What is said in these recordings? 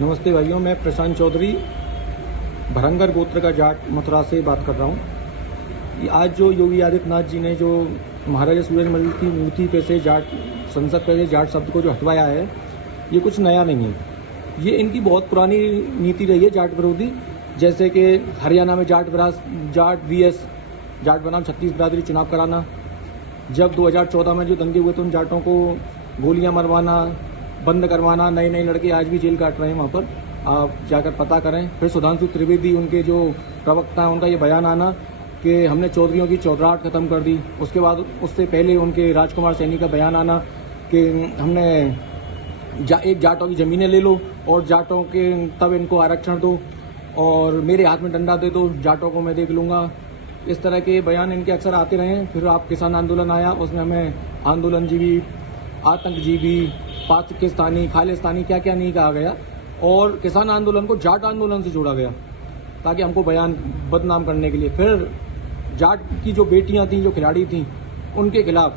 नमस्ते भाइयों, मैं प्रशांत चौधरी भरंगर गोत्र का जाट मथुरा से बात कर रहा हूँ। आज जो योगी आदित्यनाथ जी ने जो महाराजा सूरजमल की मूर्ति पे से जाट, संसद पे से जाट शब्द को जो हटवाया है, ये कुछ नया नहीं है। ये इनकी बहुत पुरानी नीति रही है जाट विरोधी। जैसे कि हरियाणा में जाट वीएस जाट बनाम 36 बिरादरी चुनाव कराना, जब 2014 में जो दंगे हुए थे उन जाटों को गोलियां मरवाना, बंद करवाना, नए नए लड़के आज भी जेल काट रहे हैं वहाँ पर, आप जाकर पता करें। फिर सुधांशु त्रिवेदी, उनके जो प्रवक्ता हैं, उनका ये बयान आना कि हमने चौधरियों की चौधराहट खत्म कर दी। उसके बाद उससे पहले उनके राजकुमार सैनी का बयान आना कि हमने एक जाटों की ज़मीनें ले लो और जाटों के तब इनको आरक्षण दो और मेरे हाथ में डंडा दे दो, जाटों को मैं देख लूँगा। इस तरह के बयान इनके अक्सर आते रहे। फिर आप किसान आंदोलन आया, उसमें हमें आंदोलनजीवी, आतंकजीवी, पाकिस्तानी, खालिस्तानी क्या क्या नहीं कहा गया और किसान आंदोलन को जाट आंदोलन से जोड़ा गया ताकि हमको बयान बदनाम करने के लिए। फिर जाट की जो बेटियां थीं, जो खिलाड़ी थीं, उनके खिलाफ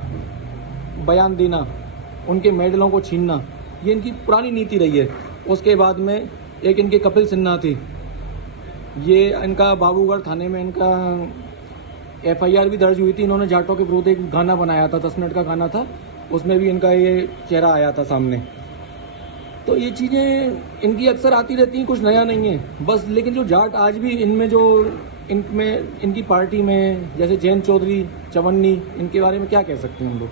बयान देना, उनके मेडलों को छीनना, ये इनकी पुरानी नीति रही है। उसके बाद में एक इनके कपिल सिन्हा थे, ये इनका बाबूगढ़ थाने में इनका FIR भी दर्ज हुई थी। इन्होंने जाटों के विरोध एक गाना बनाया था, 10 मिनट का गाना था, उसमें भी इनका ये चेहरा आया था सामने। तो ये चीज़ें इनकी अक्सर आती रहती हैं, कुछ नया नहीं है बस। लेकिन जो जाट आज भी इनमें जो इनकी पार्टी में, जैसे जयंत चौधरी, चवन्नी, इनके बारे में क्या कह सकते हैं हम लोग।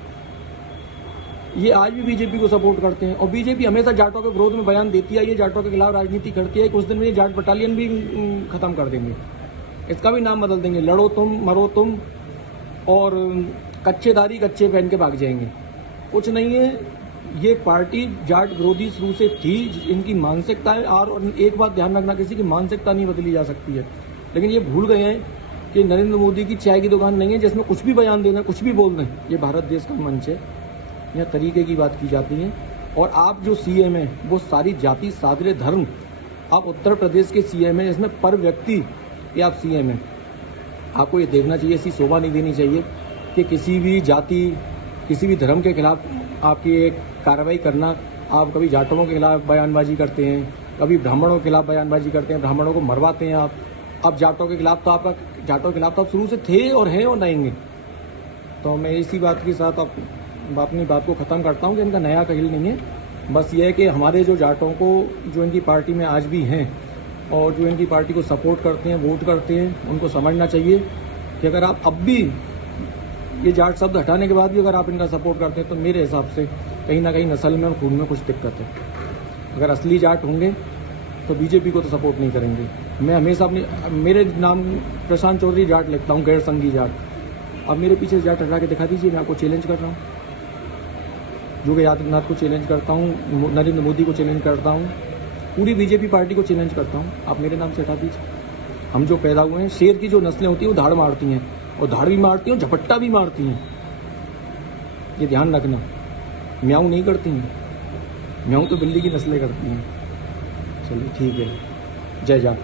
ये आज भी बीजेपी को सपोर्ट करते हैं और बीजेपी हमेशा जाटों के विरोध में बयान देती है, ये जाटों के खिलाफ राजनीति करती है। कुछ दिन में ये जाट बटालियन भी खत्म कर देंगे, इसका भी नाम बदल देंगे, लड़ो तुम मरो तुम, और कच्चेदारी कच्चे पहन के भाग जाएंगे। कुछ नहीं है, ये पार्टी जाट विरोधी शुरू से थी। इनकी मानसिकता है, और एक बात ध्यान रखना, किसी की मानसिकता नहीं बदली जा सकती है। लेकिन ये भूल गए हैं कि नरेंद्र मोदी की चाय की दुकान नहीं है जिसमें कुछ भी बयान देना, कुछ भी बोल दें। ये भारत देश का मंच है, यहाँ तरीके की बात की जाती है। और आप जो CM हैं वो सारी जाति, सादरे, धर्म, आप उत्तर प्रदेश के CM हैं, इसमें पर व्यक्ति ये आप CM हैं। आपको ये देखना चाहिए, ऐसी शोभा नहीं देनी चाहिए कि किसी भी जाति, किसी भी धर्म के खिलाफ आपकी एक कार्रवाई करना। आप कभी जाटों के खिलाफ बयानबाजी करते हैं, कभी ब्राह्मणों के खिलाफ बयानबाजी करते हैं, ब्राह्मणों को मरवाते हैं आप। अब जाटों के खिलाफ तो आप शुरू से थे और हैं और रहेंगे। तो मैं इसी बात के साथ अपनी बात को ख़त्म करता हूँ कि इनका नया कहल नहीं है। बस ये है कि हमारे जो जाटों को, जो इनकी पार्टी में आज भी हैं और जो इनकी पार्टी को सपोर्ट करते हैं, वोट करते हैं, उनको समझना चाहिए कि अगर आप अब भी ये जाट शब्द हटाने के बाद भी अगर आप इनका सपोर्ट करते हैं तो मेरे हिसाब से कहीं ना कहीं नस्ल में और खून में कुछ दिक्कत है। अगर असली जाट होंगे तो बीजेपी को तो सपोर्ट नहीं करेंगे। मैं हमेशा मेरे नाम प्रशांत चौधरी जाट लिखता हूँ, गैर संघी जाट। अब मेरे पीछे जाट हटा के दिखा दीजिए, मैं आपको चैलेंज कर रहा हूँ। योगी आदित्यनाथ को चैलेंज करता हूँ, नरेंद्र मोदी को चैलेंज करता हूँ, पूरी बीजेपी पार्टी को चैलेंज करता हूँ। आप मेरे नाम से हटा दीजिए। हम जो पैदा हुए हैं, शेर की जो नस्लें होती हैं वो धाड़ मारती हैं, और धाड़ भी मारती हैं, झपट्टा भी मारती हैं। ये ध्यान रखना, म्याऊं नहीं करती हैं, म्याऊं तो बिल्ली की नस्लें करती हैं। चलिए ठीक है, जय जाट।